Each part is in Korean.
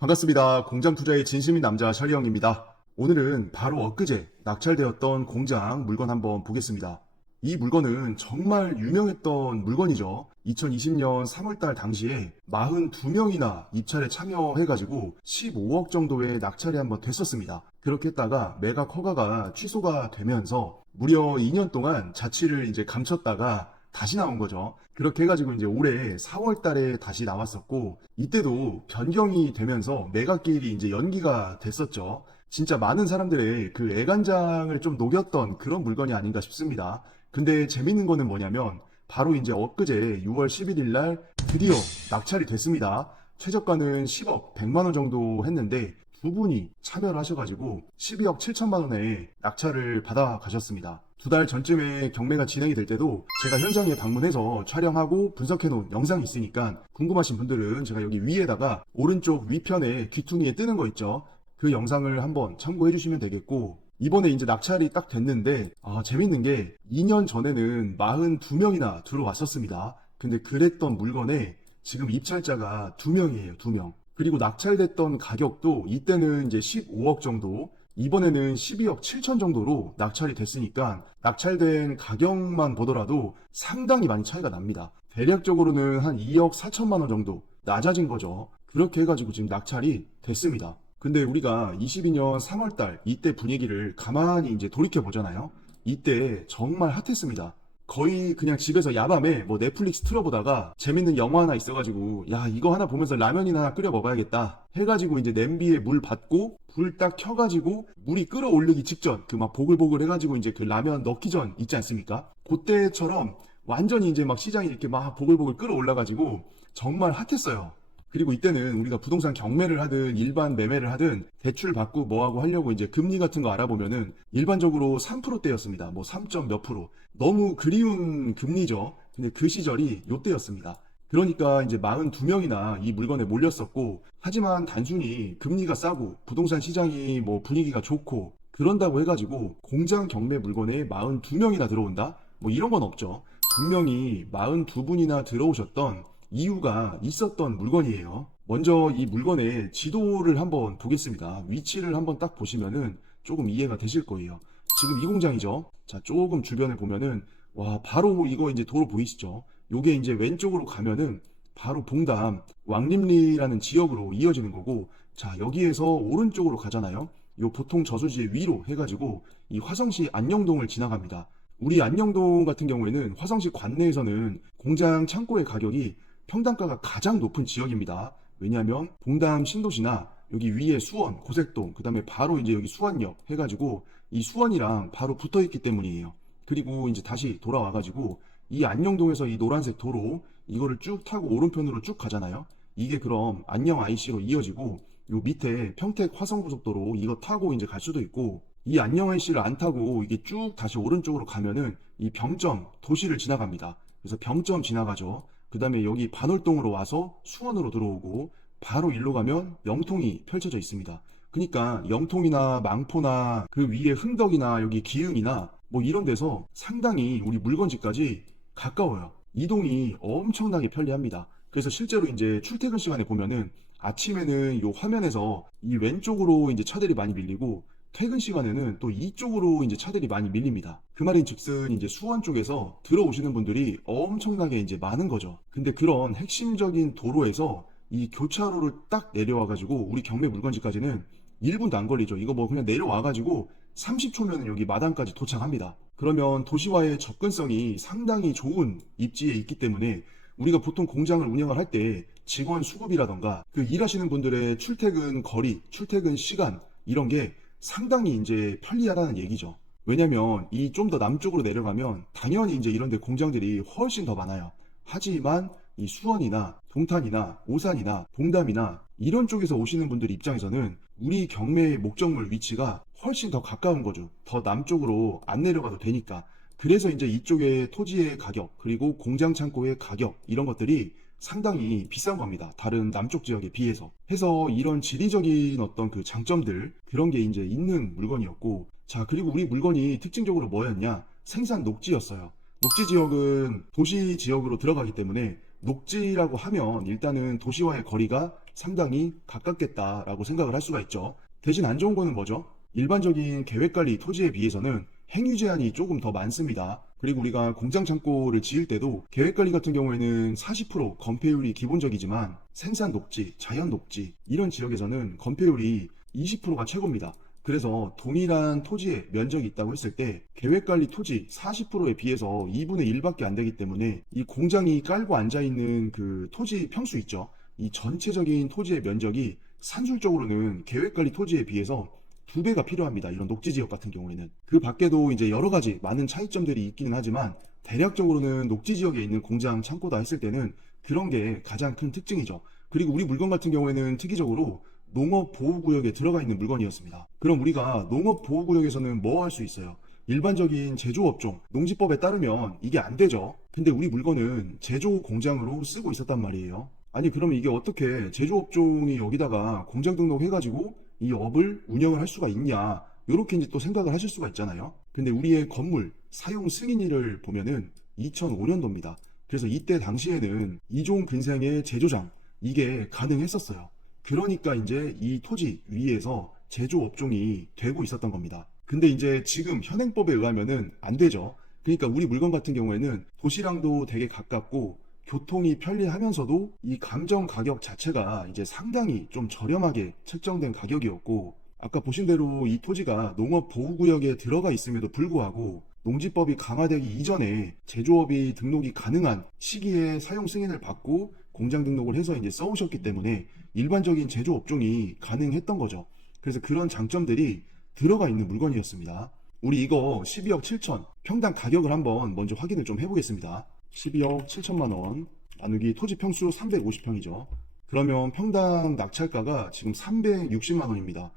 반갑습니다. 공장 투자의 진심인 남자 셜리 형입니다. 오늘은 바로 엊그제 낙찰되었던 공장 물건 한번 보겠습니다. 이 물건은 정말 유명했던 물건이죠. 2020년 3월달 당시에 42명이나 입찰에 참여해가지고 15억 정도의 낙찰이 한번 됐었습니다. 그렇게 했다가 매각 허가가 취소가 되면서 무려 2년 동안 자취를 이제 감췄다가 다시 나온 거죠. 그렇게 해가지고 이제 올해 4월 달에 다시 나왔었고, 이때도 변경이 되면서 매각기일이 이제 연기가 됐었죠. 진짜 많은 사람들의 그 애간장을 좀 녹였던 그런 물건이 아닌가 싶습니다. 근데 재밌는 거는 뭐냐면, 바로 이제 엊그제 6월 11일 날 드디어 낙찰이 됐습니다. 최저가는 10억 100만 원 정도 했는데, 두 분이 참여를 하셔가지고 12억 7천만 원에 낙찰을 받아 가셨습니다. 두 달 전쯤에 경매가 진행이 될 때도 제가 현장에 방문해서 촬영하고 분석해 놓은 영상이 있으니까 궁금하신 분들은 제가 여기 위에다가 오른쪽 위편에 귀퉁이에 뜨는 거 있죠. 그 영상을 한번 참고해 주시면 되겠고, 이번에 이제 낙찰이 딱 됐는데 재밌는 게 2년 전에는 42명이나 들어왔었습니다. 근데 그랬던 물건에 지금 입찰자가 2명이에요. 2명. 그리고 낙찰됐던 가격도 이때는 이제 15억 정도, 이번에는 12억 7천 정도로 낙찰이 됐으니까 낙찰된 가격만 보더라도 상당히 많이 차이가 납니다. 대략적으로는 한 2억 4천만 원 정도 낮아진 거죠. 그렇게 해가지고 지금 낙찰이 됐습니다. 근데 우리가 22년 3월달 이때 분위기를 가만히 이제 돌이켜 보잖아요. 이때 정말 핫했습니다. 거의 그냥 집에서 야밤에 뭐 넷플릭스 틀어보다가 재밌는 영화 하나 있어가지고 야 이거 하나 보면서 라면이나 하나 끓여 먹어야겠다 해가지고 이제 냄비에 물 받고 불 딱 켜가지고 물이 끓어올리기 직전 그 막 보글보글 해가지고 이제 그 라면 넣기 전 있지 않습니까? 그때처럼 완전히 이제 막 시장이 이렇게 막 보글보글 끓어올라가지고 정말 핫했어요. 그리고 이때는 우리가 부동산 경매를 하든 일반 매매를 하든 대출 받고 뭐하고 하려고 이제 금리 같은 거 알아보면은 일반적으로 3%대였습니다. 뭐 3점 몇 프로. 너무 그리운 금리죠. 근데 그 시절이 요때였습니다. 그러니까 이제 42명이나 이 물건에 몰렸었고, 하지만 단순히 금리가 싸고 부동산 시장이 뭐 분위기가 좋고 그런다고 해가지고 공장 경매 물건에 42명이나 들어온다? 뭐 이런 건 없죠. 분명히 42분이나 들어오셨던 이유가 있었던 물건이에요. 먼저 이 물건의 지도를 한번 보겠습니다. 위치를 한번 딱 보시면은 조금 이해가 되실 거예요. 지금 이 공장이죠. 자, 조금 주변을 보면은 와, 바로 이거 이제 도로 보이시죠? 요게 이제 왼쪽으로 가면은 바로 봉담 왕림리라는 지역으로 이어지는 거고, 자, 여기에서 오른쪽으로 가잖아요. 요 보통 저수지 위로 해가지고 이 화성시 안녕동을 지나갑니다. 우리 안녕동 같은 경우에는 화성시 관내에서는 공장 창고의 가격이 평당가가 가장 높은 지역입니다. 왜냐하면 봉담 신도시나 여기 위에 수원, 고색동, 그 다음에 바로 이제 여기 수원역 해가지고 이 수원이랑 바로 붙어 있기 때문이에요. 그리고 이제 다시 돌아와가지고 이 안녕동에서 이 노란색 도로 이거를 쭉 타고 오른편으로 쭉 가잖아요. 이게 그럼 안녕 IC로 이어지고 요 밑에 평택 화성고속도로 이거 타고 이제 갈 수도 있고, 이 안녕 IC를 안 타고 이게 쭉 다시 오른쪽으로 가면은 이 병점 도시를 지나갑니다. 그래서 병점 지나가죠. 그 다음에 여기 반월동으로 와서 수원으로 들어오고 바로 일로 가면 영통이 펼쳐져 있습니다. 그러니까 영통이나 망포나 그 위에 흥덕이나 여기 기흥이나 뭐 이런 데서 상당히 우리 물건지까지 가까워요. 이동이 엄청나게 편리합니다. 그래서 실제로 이제 출퇴근 시간에 보면은 아침에는 요 화면에서 이 왼쪽으로 이제 차들이 많이 밀리고, 퇴근 시간에는 또 이쪽으로 이제 차들이 많이 밀립니다. 그 말인 즉슨 이제 수원 쪽에서 들어오시는 분들이 엄청나게 이제 많은 거죠. 근데 그런 핵심적인 도로에서 이 교차로를 딱 내려와가지고 우리 경매 물건지까지는 1분도 안 걸리죠. 이거 뭐 그냥 내려와가지고 30초면 여기 마당까지 도착합니다. 그러면 도시와의 접근성이 상당히 좋은 입지에 있기 때문에 우리가 보통 공장을 운영을 할 때 직원 수급이라던가 그 일하시는 분들의 출퇴근 거리, 출퇴근 시간 이런 게 상당히 이제 편리하다는 얘기죠. 왜냐면 이 좀 더 남쪽으로 내려가면 당연히 이제 이런 데 공장들이 훨씬 더 많아요. 하지만 이 수원이나 동탄이나 오산이나 봉담이나 이런 쪽에서 오시는 분들 입장에서는 우리 경매의 목적물 위치가 훨씬 더 가까운 거죠. 더 남쪽으로 안 내려가도 되니까. 그래서 이제 이쪽의 토지의 가격, 그리고 공장 창고의 가격, 이런 것들이 상당히 비싼 겁니다. 다른 남쪽 지역에 비해서. 해서 이런 지리적인 어떤 그 장점들, 그런 게 이제 있는 물건이었고, 자, 그리고 우리 물건이 특징적으로 뭐였냐? 생산 녹지였어요. 녹지 지역은 도시 지역으로 들어가기 때문에 녹지라고 하면 일단은 도시와의 거리가 상당히 가깝겠다라고 생각을 할 수가 있죠. 대신 안 좋은 거는 뭐죠? 일반적인 계획관리 토지에 비해서는 행위 제한이 조금 더 많습니다. 그리고 우리가 공장 창고를 지을 때도 계획관리 같은 경우에는 40% 건폐율이 기본적이지만 생산 녹지, 자연 녹지 이런 지역에서는 건폐율이 20%가 최고입니다. 그래서 동일한 토지의 면적이 있다고 했을 때 계획관리 토지 40%에 비해서 2분의 1밖에 안 되기 때문에 이 공장이 깔고 앉아 있는 그 토지 평수 있죠. 이 전체적인 토지의 면적이 산술적으로는 계획관리 토지에 비해서 2배가 필요합니다. 이런 녹지 지역 같은 경우에는. 그 밖에도 이제 여러 가지 많은 차이점들이 있기는 하지만 대략적으로는 녹지 지역에 있는 공장 창고다 했을 때는 그런 게 가장 큰 특징이죠. 그리고 우리 물건 같은 경우에는 특이적으로 농업보호구역에 들어가 있는 물건이었습니다. 그럼 우리가 농업보호구역에서는 뭐 할 수 있어요? 일반적인 제조업종, 농지법에 따르면 이게 안 되죠. 근데 우리 물건은 제조 공장으로 쓰고 있었단 말이에요. 아니 그러면 이게 어떻게 제조업종이 여기다가 공장 등록해가지고 이 업을 운영을 할 수가 있냐 이렇게 이제 또 생각을 하실 수가 있잖아요. 근데 우리의 건물 사용 승인일을 보면은 2005년도입니다. 그래서 이때 당시에는 이종 근생의 제조장 이게 가능했었어요. 그러니까 이제 이 토지 위에서 제조업종이 되고 있었던 겁니다. 근데 이제 지금 현행법에 의하면은 안 되죠. 그러니까 우리 물건 같은 경우에는 도시랑도 되게 가깝고 교통이 편리하면서도 이 감정 가격 자체가 이제 상당히 좀 저렴하게 책정된 가격이었고, 아까 보신 대로 이 토지가 농업보호구역에 들어가 있음에도 불구하고 농지법이 강화되기 이전에 제조업이 등록이 가능한 시기에 사용 승인을 받고 공장 등록을 해서 이제 써오셨기 때문에 일반적인 제조업종이 가능했던 거죠. 그래서 그런 장점들이 들어가 있는 물건이었습니다. 우리 이거 12억 7천 평당 가격을 한번 먼저 확인을 좀 해보겠습니다. 12억 7천만 원 나누기 토지 평수 350평이죠. 그러면 평당 낙찰가가 지금 360만 원입니다.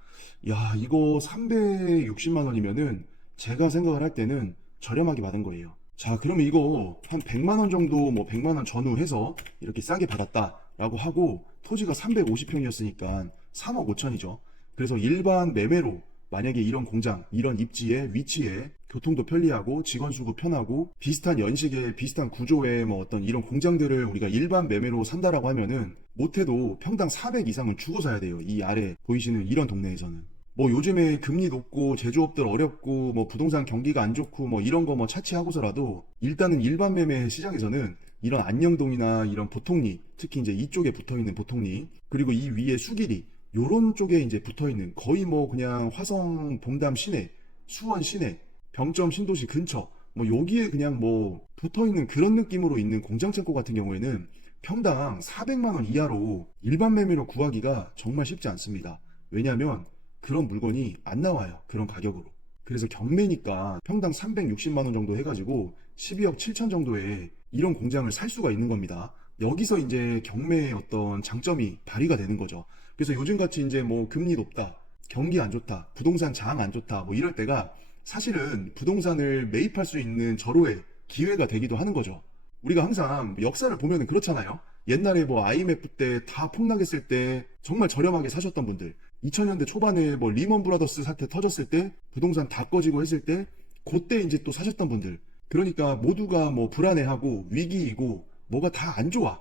야, 이거 360만 원이면은 제가 생각을 할 때는 저렴하게 받은 거예요. 자, 그러면 이거 한 100만 원 정도 뭐 100만 원 전후해서 이렇게 싸게 받았다라고 하고 토지가 350평이었으니까 3억 5천이죠. 그래서 일반 매매로 만약에 이런 공장, 이런 입지에, 위치에 교통도 편리하고 직원 수급 편하고 비슷한 연식의 비슷한 구조의 뭐 어떤 이런 공장들을 우리가 일반 매매로 산다라고 하면은 못해도 평당 400 이상은 주고 사야 돼요. 이 아래 보이시는 이런 동네에서는. 뭐 요즘에 금리 높고 제조업들 어렵고 뭐 부동산 경기가 안 좋고 뭐 이런 거 뭐 차치하고서라도 일단은 일반 매매 시장에서는 이런 안녕동이나 이런 보통리, 특히 이제 이쪽에 붙어 있는 보통리, 그리고 이 위에 수길이 요런 쪽에 이제 붙어 있는 거의 뭐 그냥 화성 봉담 시내, 수원 시내, 병점 신도시 근처 뭐 여기에 그냥 뭐 붙어 있는 그런 느낌으로 있는 공장 창고 같은 경우에는 평당 400만 원 이하로 일반 매매로 구하기가 정말 쉽지 않습니다. 왜냐하면 그런 물건이 안 나와요. 그런 가격으로. 그래서 경매니까 평당 360만 원 정도 해가지고 12억 7천 정도에 이런 공장을 살 수가 있는 겁니다. 여기서 이제 경매의 어떤 장점이 발휘가 되는 거죠. 그래서 요즘같이 이제 뭐 금리 높다, 경기 안 좋다, 부동산 장 안 좋다, 뭐 이럴 때가 사실은 부동산을 매입할 수 있는 절호의 기회가 되기도 하는 거죠. 우리가 항상 역사를 보면은 그렇잖아요. 옛날에 뭐 IMF 때 다 폭락했을 때 정말 저렴하게 사셨던 분들, 2000년대 초반에 뭐 리먼 브라더스 사태 터졌을 때 부동산 다 꺼지고 했을 때 그때 이제 또 사셨던 분들, 그러니까 모두가 뭐 불안해하고 위기이고 뭐가 다 안 좋아.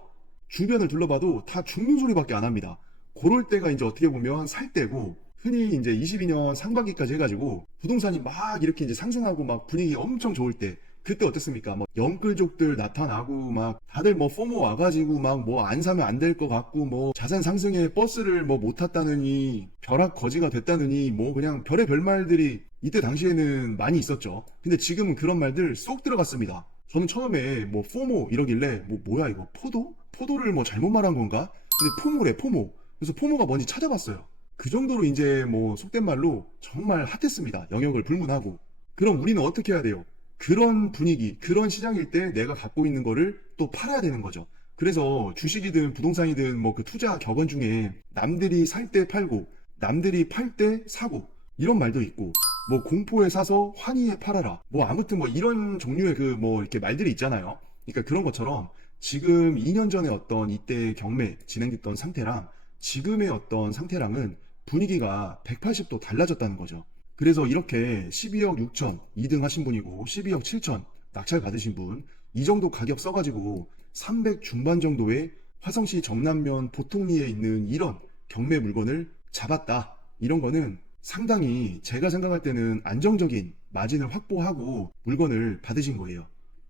주변을 둘러봐도 다 죽는 소리밖에 안 합니다. 그럴 때가 이제 어떻게 보면 살 때고, 흔히 이제 22년 상반기까지 해가지고 부동산이 막 이렇게 이제 상승하고 막 분위기 엄청 좋을 때, 그때 어땠습니까? 뭐 영끌족들 나타나고 막 다들 뭐 포모 와가지고 막 뭐 안 사면 안 될 것 같고 뭐 자산 상승에 버스를 뭐 못 탔다느니 벼락 거지가 됐다느니 뭐 그냥 별의별 말들이 이때 당시에는 많이 있었죠. 근데 지금은 그런 말들 쏙 들어갔습니다. 저는 처음에 뭐 포모 이러길래 뭐야 이거 포도? 포도를 뭐 잘못 말한 건가? 근데 포모래 포모. 그래서 포모가 뭔지 찾아봤어요. 그 정도로 이제 뭐 속된 말로 정말 핫했습니다. 영역을 불문하고. 그럼 우리는 어떻게 해야 돼요? 그런 분위기, 그런 시장일 때 내가 갖고 있는 거를 또 팔아야 되는 거죠. 그래서 주식이든 부동산이든 뭐 그 투자 격언 중에 남들이 살 때 팔고 남들이 팔 때 사고 이런 말도 있고, 뭐 공포에 사서 환희에 팔아라, 뭐 아무튼 뭐 이런 종류의 그 뭐 이렇게 말들이 있잖아요. 그러니까 그런 것처럼 지금 2년 전에 어떤 이때 경매 진행됐던 상태랑 지금의 어떤 상태랑은 분위기가 180도 달라졌다는 거죠. 그래서 이렇게 12억 6천 2등 하신 분이고 12억 7천 낙찰 받으신 분, 이 정도 가격 써가지고 300 중반 정도의 화성시 정남면 보통리에 있는 이런 경매 물건을 잡았다. 이런 거는 상당히 제가 생각할 때는 안정적인 마진을 확보하고 물건을 받으신 거예요.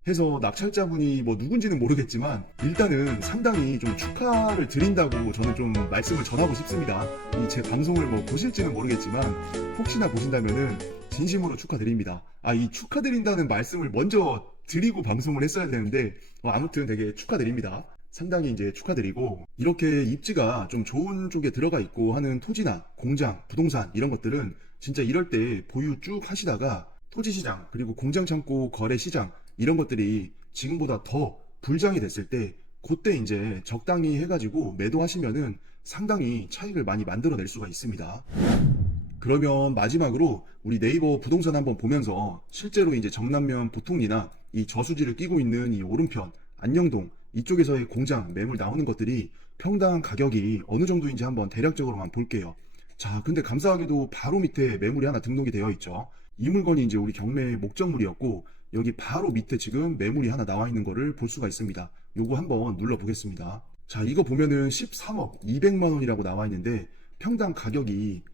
해서 낙찰자분이 뭐 누군지는 모르겠지만 일단은 상당히 좀 축하를 드린다고 저는 좀 말씀을 전하고 싶습니다. 이 제 방송을 뭐 보실지는 모르겠지만 혹시나 보신다면은 진심으로 축하드립니다. 이 축하드린다는 말씀을 먼저 드리고 방송을 했어야 되는데 아무튼 되게 축하드립니다. 상당히 이제 축하드리고, 이렇게 입지가 좀 좋은 쪽에 들어가 있고 하는 토지나 공장, 부동산 이런 것들은 진짜 이럴 때 보유 쭉 하시다가 토지 시장 그리고 공장 창고 거래 시장 이런 것들이 지금보다 더 불장이 됐을 때 그때 이제 적당히 해가지고 매도하시면은 상당히 차익을 많이 만들어낼 수가 있습니다. 그러면 마지막으로 우리 네이버 부동산 한번 보면서 실제로 이제 정남면 보통리나 이 저수지를 끼고 있는 이 오른편 안녕동 이쪽에서의 공장 매물 나오는 것들이 평당 가격이 어느 정도인지 한번 대략적으로만 볼게요. 자, 근데 감사하게도 바로 밑에 매물이 하나 등록이 되어 있죠. 이 물건이 이제 우리 경매의 목적물이었고 여기 바로 밑에 지금 매물이 하나 나와 있는 거를 볼 수가 있습니다. 요거 한번 눌러 보겠습니다. 자, 이거 보면은 13억 200만 원이라고 나와 있는데 평당 가격이,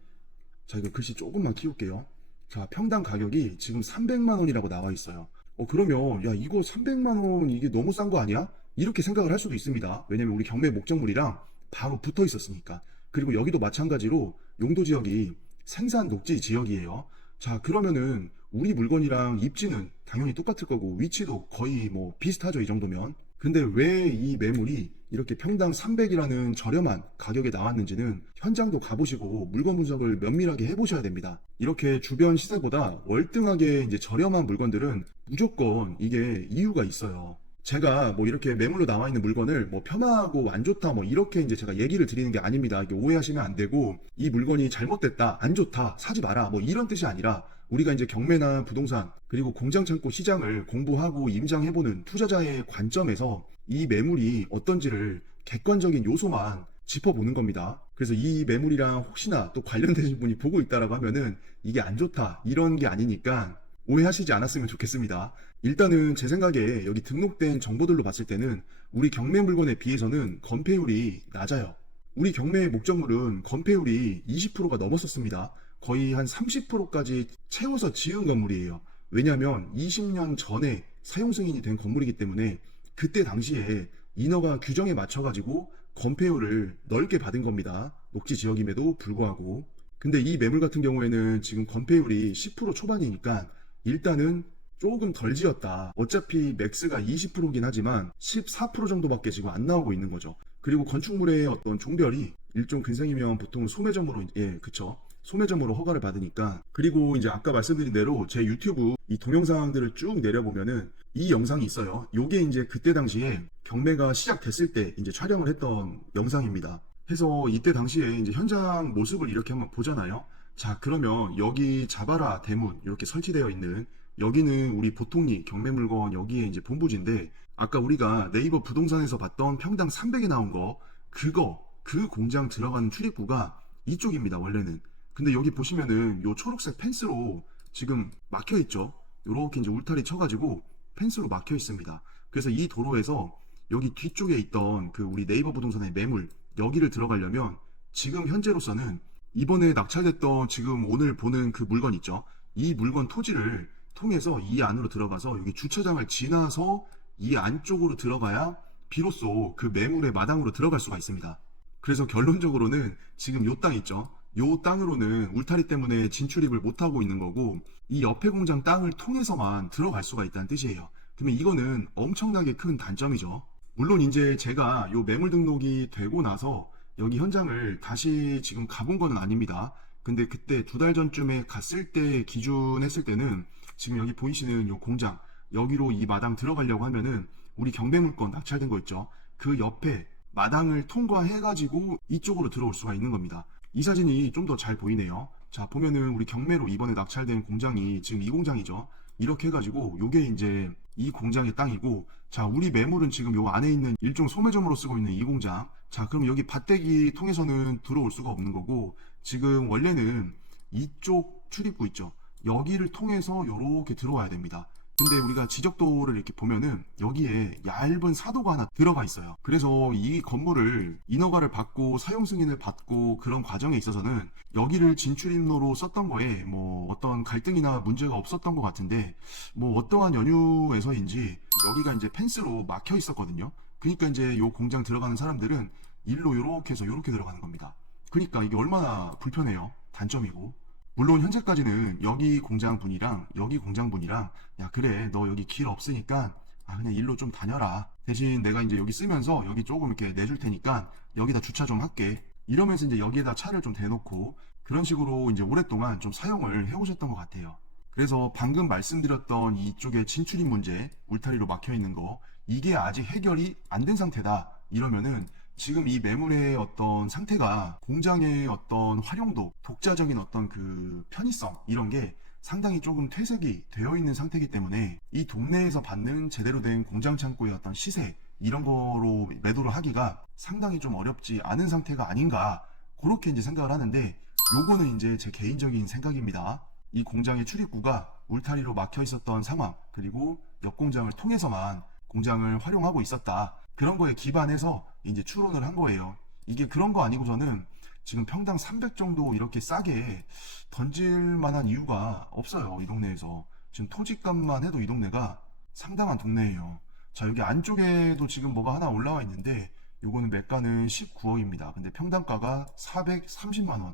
자, 이거 글씨 조금만 키울게요. 자, 평당 가격이 지금 300만 원이라고 나와 있어요. 그러면 야, 이거 300만 원 이게 너무 싼 거 아니야? 이렇게 생각을 할 수도 있습니다. 왜냐면 우리 경매 목적물이랑 바로 붙어 있었으니까. 그리고 여기도 마찬가지로 용도 지역이 생산 녹지 지역이에요. 자, 그러면은 우리 물건이랑 입지는 당연히 똑같을 거고 위치도 거의 뭐 비슷하죠, 이 정도면. 근데 왜 이 매물이 이렇게 평당 300이라는 저렴한 가격에 나왔는지는 현장도 가보시고 물건 분석을 면밀하게 해보셔야 됩니다. 이렇게 주변 시세보다 월등하게 이제 저렴한 물건들은 무조건 이게 이유가 있어요. 제가 뭐 이렇게 매물로 나와 있는 물건을 뭐 폄하하고 안 좋다 뭐 이렇게 이제 제가 얘기를 드리는 게 아닙니다. 이게 오해하시면 안 되고, 이 물건이 잘못됐다, 안 좋다, 사지 마라 뭐 이런 뜻이 아니라 우리가 이제 경매나 부동산 그리고 공장 창고 시장을 공부하고 임장해보는 투자자의 관점에서 이 매물이 어떤지를 객관적인 요소만 짚어보는 겁니다. 그래서 이 매물이랑 혹시나 또 관련되신 분이 보고 있다라고 하면은 이게 안 좋다 이런 게 아니니까 오해하시지 않았으면 좋겠습니다. 일단은 제 생각에 여기 등록된 정보들로 봤을 때는 우리 경매 물건에 비해서는 건폐율이 낮아요. 우리 경매의 목적물은 건폐율이 20%가 넘었었습니다. 거의 한 30%까지 채워서 지은 건물이에요. 왜냐하면 20년 전에 사용 승인이 된 건물이기 때문에 그때 당시에 인허가 규정에 맞춰가지고 건폐율을 넓게 받은 겁니다. 녹지 지역임에도 불구하고. 근데 이 매물 같은 경우에는 지금 건폐율이 10% 초반이니까 일단은 조금 덜 지었다. 어차피 맥스가 20%긴 하지만 14% 정도밖에 지금 안 나오고 있는 거죠. 그리고 건축물의 어떤 종별이 일종 근생이면 보통 소매점으로, 그쵸. 소매점으로 허가를 받으니까. 그리고 이제 아까 말씀드린 대로 제 유튜브 이 동영상들을 쭉 내려보면은 이 영상이 있어요. 요게 이제 그때 당시에 경매가 시작됐을 때 이제 촬영을 했던 영상입니다. 해서 이때 당시에 이제 현장 모습을 이렇게 한번 보잖아요. 자, 그러면 여기 자바라 대문 이렇게 설치되어 있는 여기는 우리 보통리 경매물건 여기에 이제 본부지인데, 아까 우리가 네이버 부동산에서 봤던 평당 300에 나온 거 그 공장 들어가는 출입구가 이쪽입니다, 원래는. 근데 여기 보시면은 요 초록색 펜스로 지금 막혀 있죠. 요렇게 이제 울타리 쳐가지고 펜스로 막혀 있습니다. 그래서 이 도로에서 여기 뒤쪽에 있던 그 우리 네이버 부동산의 매물 여기를 들어가려면 지금 현재로서는 이번에 낙찰됐던 지금 오늘 보는 그 물건 있죠. 이 물건 토지를 통해서 이 안으로 들어가서 여기 주차장을 지나서 이 안쪽으로 들어가야 비로소 그 매물의 마당으로 들어갈 수가 있습니다. 그래서 결론적으로는 지금 요 땅 있죠. 요 땅으로는 울타리 때문에 진출입을 못하고 있는 거고, 이 옆에 공장 땅을 통해서만 들어갈 수가 있다는 뜻이에요. 그러면 이거는 엄청나게 큰 단점이죠. 물론 이제 제가 요 매물 등록이 되고 나서 여기 현장을 다시 지금 가본 건 아닙니다. 근데 그때 2달 전쯤에 갔을 때 기준했을 때는 지금 여기 보이시는 요 공장 여기로 이 마당 들어가려고 하면은 우리 경매물건 낙찰된 거 있죠. 그 옆에 마당을 통과해가지고 이쪽으로 들어올 수가 있는 겁니다. 이 사진이 좀 더 잘 보이네요. 자, 보면은 우리 경매로 이번에 낙찰된 공장이 지금 이 공장이죠. 이렇게 해가지고 요게 이제 이 공장의 땅이고, 자, 우리 매물은 지금 요 안에 있는 일종 소매점으로 쓰고 있는 이 공장. 자, 그럼 여기 밭대기 통해서는 들어올 수가 없는 거고, 지금 원래는 이쪽 출입구 있죠. 여기를 통해서 요렇게 들어와야 됩니다. 근데 우리가 지적도를 이렇게 보면은 여기에 얇은 사도가 하나 들어가 있어요. 그래서 이 건물을 인허가를 받고 사용 승인을 받고 그런 과정에 있어서는 여기를 진출입로로 썼던 거에 뭐 어떤 갈등이나 문제가 없었던 것 같은데, 뭐 어떠한 연유에서인지 여기가 이제 펜스로 막혀 있었거든요. 그러니까 이제 요 공장 들어가는 사람들은 일로 요렇게 해서 요렇게 들어가는 겁니다. 그러니까 이게 얼마나 불편해요. 단점이고. 물론 현재까지는 여기 공장분이랑 여기 공장분이랑, 야 그래 너 여기 길 없으니까 그냥 일로 좀 다녀라, 대신 내가 이제 여기 쓰면서 여기 조금 이렇게 내줄 테니까 여기다 주차 좀 할게, 이러면서 이제 여기에다 차를 좀 대놓고 그런 식으로 이제 오랫동안 좀 사용을 해오셨던 것 같아요. 그래서 방금 말씀드렸던 이쪽에 진출입 문제, 울타리로 막혀 있는 거, 이게 아직 해결이 안 된 상태다 이러면은 지금 이 매물의 어떤 상태가, 공장의 어떤 활용도, 독자적인 어떤 그 편의성, 이런 게 상당히 조금 퇴색이 되어 있는 상태이기 때문에 이 동네에서 받는 제대로 된 공장 창고의 어떤 시세, 이런 거로 매도를 하기가 상당히 좀 어렵지 않은 상태가 아닌가, 그렇게 이제 생각을 하는데, 요거는 이제 제 개인적인 생각입니다. 이 공장의 출입구가 울타리로 막혀 있었던 상황, 그리고 옆 공장을 통해서만 공장을 활용하고 있었다, 그런 거에 기반해서 이제 추론을 한 거예요. 이게 그런 거 아니고서는 지금 평당 300 정도 이렇게 싸게 던질 만한 이유가 없어요. 이 동네에서 지금 토지값만 해도 이 동네가 상당한 동네예요. 자, 여기 안쪽에도 지금 뭐가 하나 올라와 있는데, 요거는 매가는 19억입니다. 근데 평당가가 430만 원.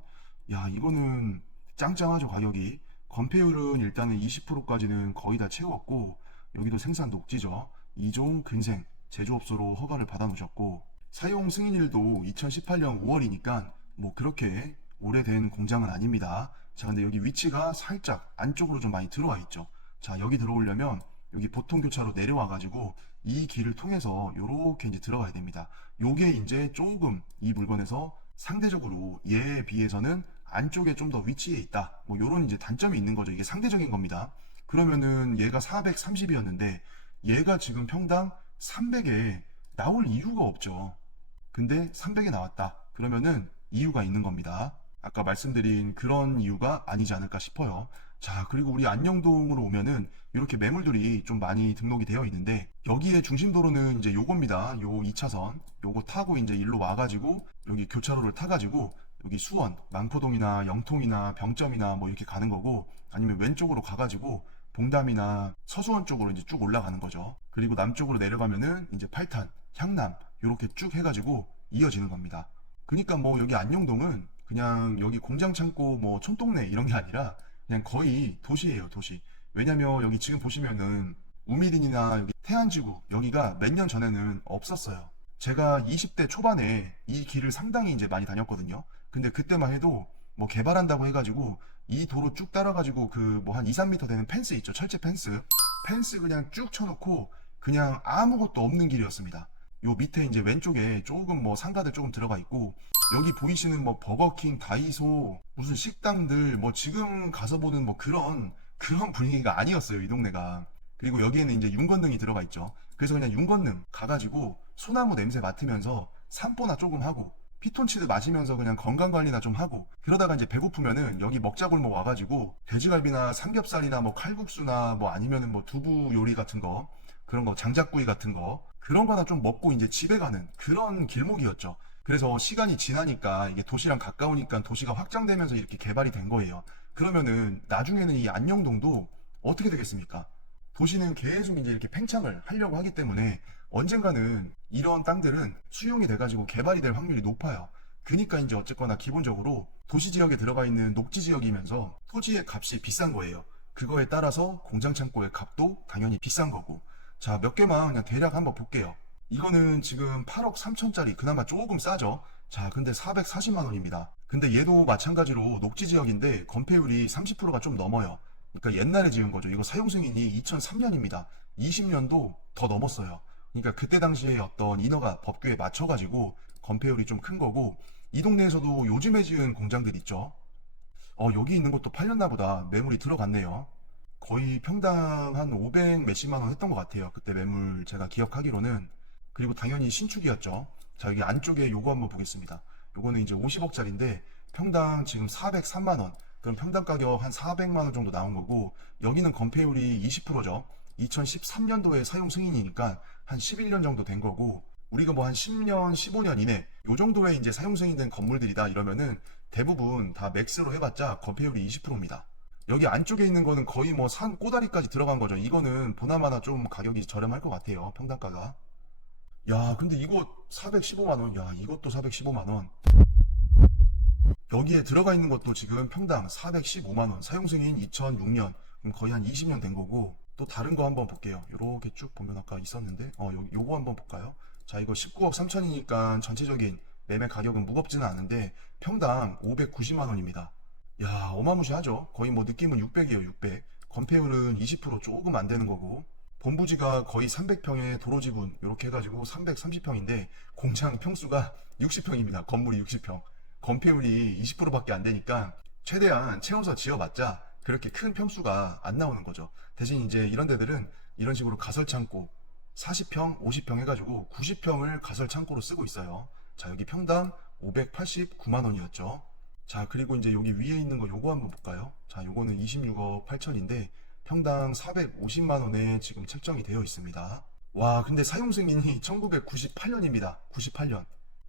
야, 이거는 짱짱하죠, 가격이. 건폐율은 일단은 20%까지는 거의 다 채웠고, 여기도 생산 녹지죠. 이종 근생 제조업소로 허가를 받아 놓으셨고, 사용 승인일도 2018년 5월이니까 뭐 그렇게 오래된 공장은 아닙니다. 자, 근데 여기 위치가 살짝 안쪽으로 좀 많이 들어와 있죠. 자, 여기 들어오려면 여기 보통교차로 내려와 가지고 이 길을 통해서 요렇게 이제 들어가야 됩니다. 요게 이제 조금 이 물건에서 상대적으로 얘에 비해서는 안쪽에 좀 더 위치해 있다, 뭐 요런 이제 단점이 있는 거죠. 이게 상대적인 겁니다. 그러면은 얘가 430이었는데 얘가 지금 평당 300에 나올 이유가 없죠. 근데 300에 나왔다, 그러면은 이유가 있는 겁니다. 아까 말씀드린 그런 이유가 아니지 않을까 싶어요. 자, 그리고 우리 안녕동으로 오면은 이렇게 매물들이 좀 많이 등록이 되어 있는데, 여기에 중심도로는 이제 요겁니다. 요 2차선 요거 타고 이제 일로 와가지고 여기 교차로를 타가지고 여기 수원, 망포동이나 영통이나 병점이나 뭐 이렇게 가는 거고, 아니면 왼쪽으로 가가지고 봉담이나 서수원 쪽으로 이제 쭉 올라가는 거죠. 그리고 남쪽으로 내려가면은 이제 팔탄, 향남 이렇게 쭉 해가지고 이어지는 겁니다. 그러니까 뭐 여기 안녕동은 그냥 여기 공장 창고 뭐 촌동네 이런 게 아니라 그냥 거의 도시예요, 도시. 왜냐면 여기 지금 보시면은 우미린이나 여기 태안지구, 여기가 몇 년 전에는 없었어요. 제가 20대 초반에 이 길을 상당히 이제 많이 다녔거든요. 근데 그때만 해도 뭐 개발한다고 해가지고 이 도로 쭉 따라가지고 그 뭐 한 2, 3m 되는 펜스 있죠. 철제 펜스. 펜스 그냥 쭉 쳐놓고 그냥 아무것도 없는 길이었습니다. 요 밑에 이제 왼쪽에 조금 뭐 상가들 조금 들어가 있고, 여기 보이시는 뭐 버거킹, 다이소, 무슨 식당들, 뭐 지금 가서 보는 뭐 그런 분위기가 아니었어요, 이 동네가. 그리고 여기에는 이제 윤건능이 들어가 있죠. 그래서 그냥 윤건능 가가지고 소나무 냄새 맡으면서 산보나 조금 하고 피톤치드 마시면서 그냥 건강관리나 좀 하고, 그러다가 이제 배고프면은 여기 먹자골목 와가지고 돼지갈비나 삼겹살이나 뭐 칼국수나 뭐 아니면은 뭐 두부 요리 같은 거, 그런 거 장작구이 같은 거, 그런 거나 좀 먹고 이제 집에 가는 그런 길목이었죠. 그래서 시간이 지나니까 이게 도시랑 가까우니까 도시가 확장되면서 이렇게 개발이 된 거예요. 그러면은 나중에는 이 안녕동도 어떻게 되겠습니까? 도시는 계속 이제 이렇게 팽창을 하려고 하기 때문에 언젠가는 이런 땅들은 수용이 돼가지고 개발이 될 확률이 높아요. 그러니까 이제 어쨌거나 기본적으로 도시 지역에 들어가 있는 녹지 지역이면서 토지의 값이 비싼 거예요. 그거에 따라서 공장 창고의 값도 당연히 비싼 거고. 자, 몇 개만 그냥 대략 한번 볼게요. 이거는 지금 8억 3천짜리, 그나마 조금 싸죠. 자, 근데 440만 원입니다. 근데 얘도 마찬가지로 녹지 지역인데 건폐율이 30%가 좀 넘어요. 그러니까 옛날에 지은 거죠. 이거 사용 승인이 2003년입니다. 20년도 더 넘었어요. 그러니까 그때 당시에 어떤 인허가 법규에 맞춰가지고 건폐율이 좀 큰 거고, 이 동네에서도 요즘에 지은 공장들 있죠. 여기 있는 것도 팔렸나 보다. 매물이 들어갔네요. 거의 평당 한 500 몇십만 원 했던 것 같아요. 그때 매물 제가 기억하기로는. 그리고 당연히 신축이었죠. 자, 여기 안쪽에 요거 한번 보겠습니다. 요거는 이제 50억짜리인데 평당 지금 403만 원. 그럼 평당 가격 한 400만 원 정도 나온 거고, 여기는 건폐율이 20%죠. 2013년도에 사용 승인이니까 한 11년 정도 된 거고, 우리가 뭐 한 10년, 15년 이내 요 정도의 이제 사용 승인된 건물들이다 이러면은 대부분 다 맥스로 해봤자 건폐율이 20%입니다. 여기 안쪽에 있는 거는 거의 뭐 산 꼬다리까지 들어간 거죠. 이거는 보나마나 좀 가격이 저렴할 것 같아요. 평당가가. 야, 근데 이거 415만 원. 야, 이것도 415만 원. 여기에 들어가 있는 것도 지금 평당 415만 원. 사용 승인 2006년. 그럼 거의 한 20년 된 거고. 또 다른 거 한번 볼게요. 요렇게 쭉 보면 아까 있었는데, 요거 한번 볼까요? 자, 이거 19억 3천이니까 전체적인 매매 가격은 무겁지는 않은데 평당 590만 원입니다. 야, 어마무시하죠. 거의 뭐 느낌은 600이에요, 600. 건폐율은 20% 조금 안 되는 거고, 본부지가 거의 300평에 도로 지분 이렇게 해가지고 330평인데 공장 평수가 60평입니다. 건물이 60평. 건폐율이 20%밖에 안 되니까 최대한 채워서 지어봤자 그렇게 큰 평수가 안 나오는 거죠. 대신 이제 이런 데들은 이런 식으로 가설 창고 40평, 50평 해가지고 90평을 가설 창고로 쓰고 있어요. 자, 여기 평당 589만 원이었죠. 자, 그리고 이제 여기 위에 있는 거 요거 한번 볼까요? 자, 요거는 26억 8천인데 평당 450만 원에 지금 책정이 되어 있습니다. 와, 근데 사용 승인이 1998년입니다. 98년.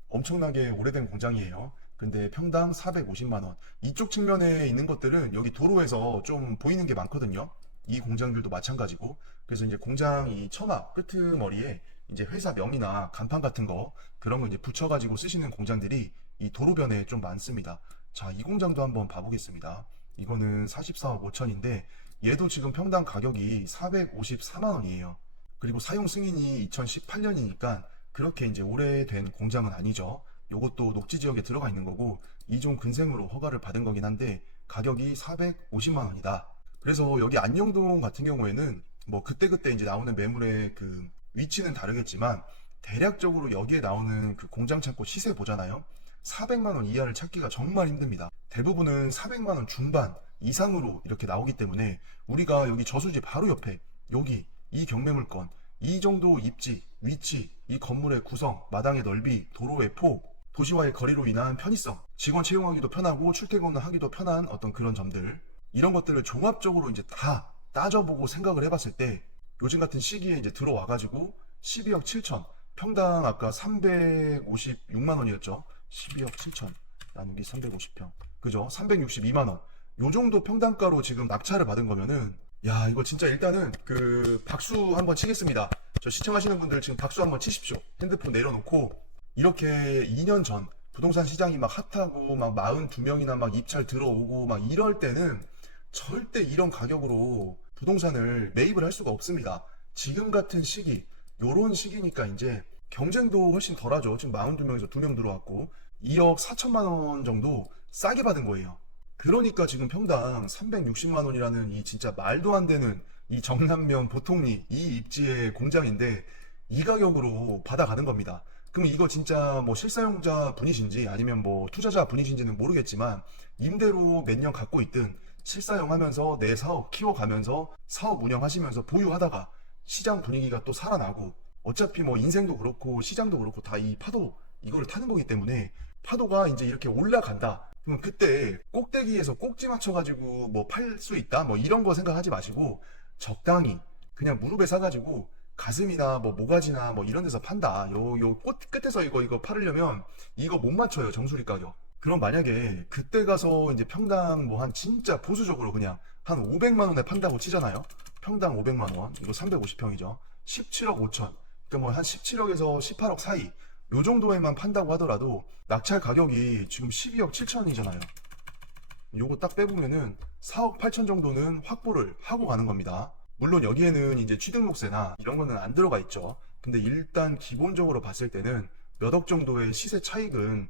엄청나게 오래된 공장이에요. 근데 평당 450만 원. 이쪽 측면에 있는 것들은 여기 도로에서 좀 보이는 게 많거든요. 이 공장들도 마찬가지고. 그래서 이제 공장 이 처마 끄트머리에 이제 회사 명이나 간판 같은 거 그런 거 이제 붙여가지고 쓰시는 공장들이 이 도로변에 좀 많습니다. 자, 이 공장도 한번 봐보겠습니다. 이거는 44억 5천인데 얘도 지금 평당 가격이 454만 원이에요. 그리고 사용 승인이 2018년이니까 그렇게 이제 오래된 공장은 아니죠. 요것도 녹지 지역에 들어가 있는 거고 2종 근생으로 허가를 받은 거긴 한데 가격이 450만 원이다. 그래서 여기 안녕동 같은 경우에는 뭐 그때그때 이제 나오는 매물의 그 위치는 다르겠지만 대략적으로 여기에 나오는 그 공장 창고 시세 보잖아요. 400만 원 이하를 찾기가 정말 힘듭니다. 대부분은 400만 원 중반 이상으로 이렇게 나오기 때문에 우리가 여기 저수지 바로 옆에 여기 이 경매물건 이 정도 입지, 위치, 이 건물의 구성, 마당의 넓이, 도로의 폭, 도시와의 거리로 인한 편의성, 직원 채용하기도 편하고 출퇴근을 하기도 편한 어떤 그런 점들, 이런 것들을 종합적으로 이제 다 따져보고 생각을 해봤을 때 요즘 같은 시기에 이제 들어와가지고 12억 7천, 평당 아까 356만 원이었죠. 12억 7천 나누기 350평, 그죠? 362만 원. 요 정도 평당가로 지금 낙찰을 받은 거면은 야, 이거 진짜 일단은 그 박수 한번 치겠습니다. 저 시청하시는 분들 지금 박수 한번 치십시오. 핸드폰 내려놓고 이렇게 2년 전 부동산 시장이 막 핫하고 막 42명이나 막 입찰 들어오고 막 이럴 때는 절대 이런 가격으로 부동산을 매입을 할 수가 없습니다. 지금 같은 시기, 요런 시기니까 이제 경쟁도 훨씬 덜하죠. 지금 42명에서 2명 들어왔고 2억 4천만 원 정도 싸게 받은 거예요. 그러니까 지금 평당 360만 원이라는 이 진짜 말도 안 되는 이 정남면 보통리 이 입지의 공장인데 이 가격으로 받아가는 겁니다. 그럼 이거 진짜 뭐 실사용자 분이신지 아니면 뭐 투자자 분이신지는 모르겠지만 임대로 몇 년 갖고 있든 실사용하면서 내 사업 키워가면서 사업 운영하시면서 보유하다가 시장 분위기가 또 살아나고 어차피 뭐 인생도 그렇고 시장도 그렇고 다 이 파도 이거를 타는 거기 때문에 파도가 이제 이렇게 올라간다. 그럼 그때 꼭대기에서 꼭지 맞춰가지고 뭐 팔 수 있다? 뭐 이런 거 생각하지 마시고 적당히 그냥 무릎에 사가지고 가슴이나 뭐 모가지나 뭐 이런 데서 판다. 요 꽃 끝에서 이거 팔으려면 이거 못 맞춰요. 정수리 가격. 그럼 만약에 그때 가서 이제 평당 뭐 한 진짜 보수적으로 그냥 한 500만 원에 판다고 치잖아요. 평당 500만 원. 이거 350평이죠. 17억 5천. 그러니까 뭐 한 17억에서 18억 사이. 요 정도에만 판다고 하더라도 낙찰 가격이 지금 12억 7천이잖아요. 요거 딱 빼보면은 4억 8천 정도는 확보를 하고 가는 겁니다. 물론 여기에는 이제 취등록세나 이런 거는 안 들어가 있죠. 근데 일단 기본적으로 봤을 때는 몇 억 정도의 시세 차익은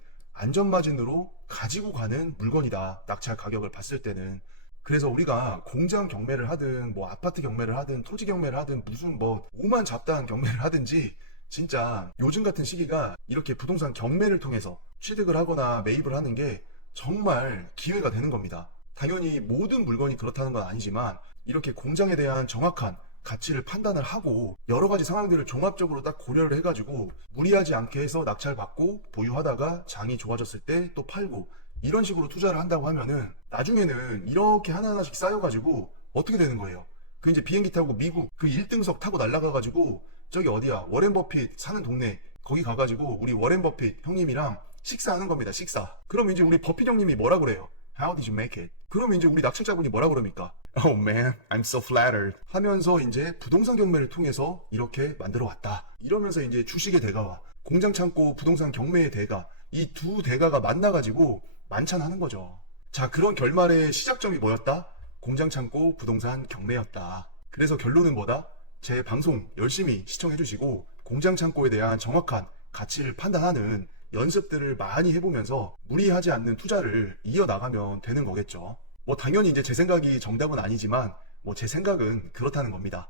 안전마진으로 가지고 가는 물건이다. 낙찰 가격을 봤을 때는. 그래서 우리가 공장 경매를 하든 뭐 아파트 경매를 하든 토지 경매를 하든 무슨 뭐 오만 잡다한 경매를 하든지 진짜 요즘 같은 시기가 이렇게 부동산 경매를 통해서 취득을 하거나 매입을 하는 게 정말 기회가 되는 겁니다. 당연히 모든 물건이 그렇다는 건 아니지만 이렇게 공장에 대한 정확한 가치를 판단을 하고 여러 가지 상황들을 종합적으로 딱 고려를 해가지고 무리하지 않게 해서 낙찰받고 보유하다가 장이 좋아졌을 때 또 팔고 이런 식으로 투자를 한다고 하면은 나중에는 이렇게 하나하나씩 쌓여가지고 어떻게 되는 거예요? 그 이제 비행기 타고 미국 그 1등석 타고 날아가가지고 저기 어디야 워렌 버핏 사는 동네 거기 가가지고 우리 워렌 버핏 형님이랑 식사하는 겁니다. 식사. 그럼 이제 우리 버핏 형님이 뭐라 그래요? How did you make it? 그러면 이제 우리 낙찰자분이 뭐라 그럽니까? Oh man, I'm so flattered. 하면서 이제 부동산 경매를 통해서 이렇게 만들어 왔다. 이러면서 이제 주식의 대가와 공장 창고 부동산 경매의 대가, 이 두 대가가 만나가지고 만찬하는 거죠. 자, 그런 결말의 시작점이 뭐였다? 공장 창고 부동산 경매였다. 그래서 결론은 뭐다? 제 방송 열심히 시청해주시고 공장 창고에 대한 정확한 가치를 판단하는 연습들을 많이 해보면서 무리하지 않는 투자를 이어나가면 되는 거겠죠. 뭐 당연히 이제 제 생각이 정답은 아니지만 뭐 제 생각은 그렇다는 겁니다.